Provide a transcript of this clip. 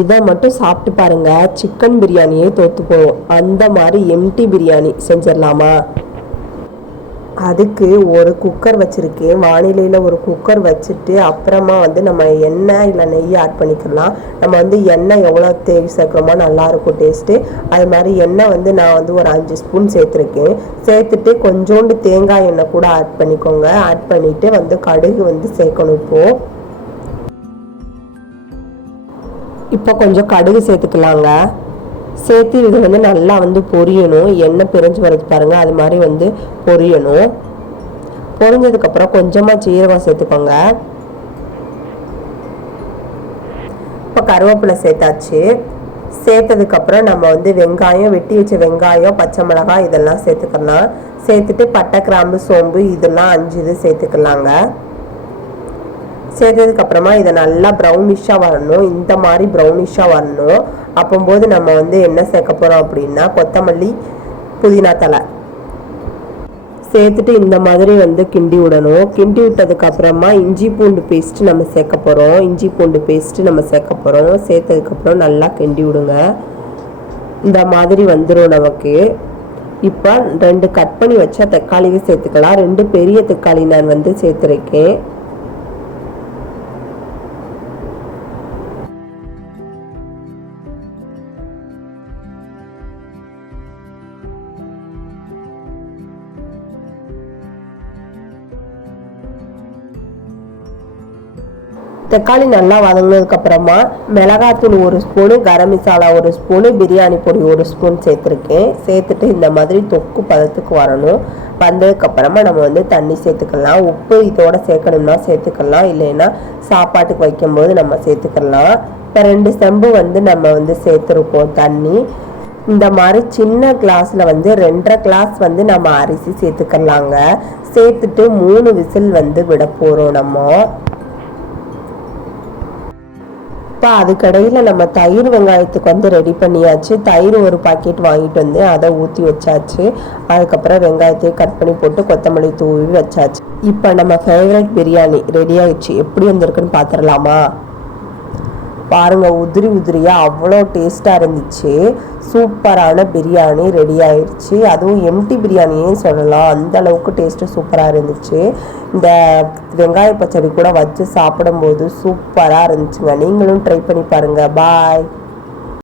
இதை மட்டும் சாப்பிட்டு பாருங்க, சிக்கன் பிரியாணியே தோற்று போகும். அந்த மாதிரி எம்டி பிரியாணி செஞ்சிடலாமா? அதுக்கு ஒரு குக்கர் வச்சுருக்கேன். வானிலையில் ஒரு குக்கர் வச்சுட்டு அப்புறமா நம்ம எண்ணெய் இல்லை நெய் ஆட் பண்ணிக்கலாம். நம்ம எண்ணெய் எவ்வளோ தேவை சேர்க்குறோமோ நல்லாயிருக்கும் டேஸ்ட்டு. அது மாதிரி எண்ணெய் நான் ஒரு 5 ஸ்பூன் சேர்த்துருக்கேன். சேர்த்துட்டு கொஞ்சோண்டு தேங்காய் எண்ணெய் கூட ஆட் பண்ணிக்கோங்க. ஆட் பண்ணிவிட்டு கடுகு சேர்க்கணும். இப்போ கொஞ்சம் கடுகு சேர்த்துக்கலாங்க. சேர்த்து இது நல்லா பொரியணும். எண்ணெய் பிரிஞ்சு வரது பாருங்கள், அது மாதிரி பொரியணும். பொரிஞ்சதுக்கப்புறம் கொஞ்சமாக சீரகம் சேர்த்துக்கோங்க. இப்போ கருவேப்பிலை சேர்த்தாச்சு. சேர்த்ததுக்கப்புறம் நம்ம வெங்காயம், வெட்டி வச்ச வெங்காயம், பச்சை மிளகாய் இதெல்லாம் சேர்த்துக்கலாம். சேர்த்துட்டு பட்டை, கிராம்பு, சோம்பு இதெல்லாம் 5 இது சேர்த்துக்கலாங்க. சேர்த்ததுக்கப்புறமா இதை நல்லா ப்ரௌனிஷாக வரணும். இந்த மாதிரி ப்ரௌனிஷாக வரணும். அப்போது நம்ம என்ன சேர்க்க போகிறோம் அப்படின்னா கொத்தமல்லி, புதினா தலை சேர்த்துட்டு இந்த மாதிரி கிண்டி விடணும். கிண்டி விட்டதுக்கப்புறமா இஞ்சி பூண்டு பேஸ்ட்டு நம்ம சேர்க்க போகிறோம். இஞ்சி பூண்டு பேஸ்ட்டு நம்ம சேர்க்க போகிறோம். சேர்த்ததுக்கப்புறம் நல்லா கிண்டி விடுங்க. இந்த மாதிரி வந்துடும் நமக்கு. இப்போ 2 கட் பண்ணி வச்சா தக்காளியை சேர்த்துக்கலாம். 2 பெரிய தக்காளி நான் சேர்த்துருக்கேன். தக்காளி நல்லா வதங்கினதுக்கப்புறமா மிளகாத்தூள் 1 ஸ்பூனு, கரம் மசாலா 1 ஸ்பூனு, பிரியாணி பொடி 1 ஸ்பூன் சேர்த்துருக்கேன். சேர்த்துட்டு இந்த மாதிரி தொக்கு பதத்துக்கு வரணும். வந்ததுக்கப்புறமா நம்ம தண்ணி சேர்த்துக்கலாம். உப்பு இதோட சேர்க்கணும்னா சேர்த்துக்கலாம், இல்லைன்னா சாப்பாட்டுக்கு வைக்கும்போது நம்ம சேர்த்துக்கலாம். இப்போ 2 செம்பு நம்ம சேர்த்துருக்கோம் தண்ணி. இந்த மாதிரி சின்ன கிளாஸில் 2.5 கிளாஸ் நம்ம அரிசி சேர்த்துக்கலாங்க. சேர்த்துட்டு 3 விசில் விட போகிறோம் நம்ம. இப்போ அதுக்கடையில் நம்ம தயிர் வெங்காயத்துக்கு ரெடி பண்ணியாச்சு. தயிர் 1 பாக்கெட் வாங்கிட்டு அதை ஊற்றி வச்சாச்சு. அதுக்கப்புறம் வெங்காயத்தையும் கட் பண்ணி போட்டு கொத்தமல்லி தூவி வச்சாச்சு. இப்போ நம்ம ஃபேவரட் பிரியாணி ரெடி ஆயிடுச்சு. எப்படி வந்திருக்குன்னு பார்த்துடலாமா? பாருங்கள், உதிரி உதிரியாக அவ்வளோ டேஸ்ட்டாக இருந்துச்சு. சூப்பரான பிரியாணி ரெடி ஆயிடுச்சு. அதுவும் எம்டி பிரியாணியே சொல்லலாம், அந்த அளவுக்கு டேஸ்ட்டு சூப்பராக இருந்துச்சு. இந்த வெங்காய பச்சடி கூட வச்சு சாப்பிடும்போது சூப்பராக இருந்துச்சுங்க. நீங்களும் ட்ரை பண்ணி பாருங்கள். பாய்.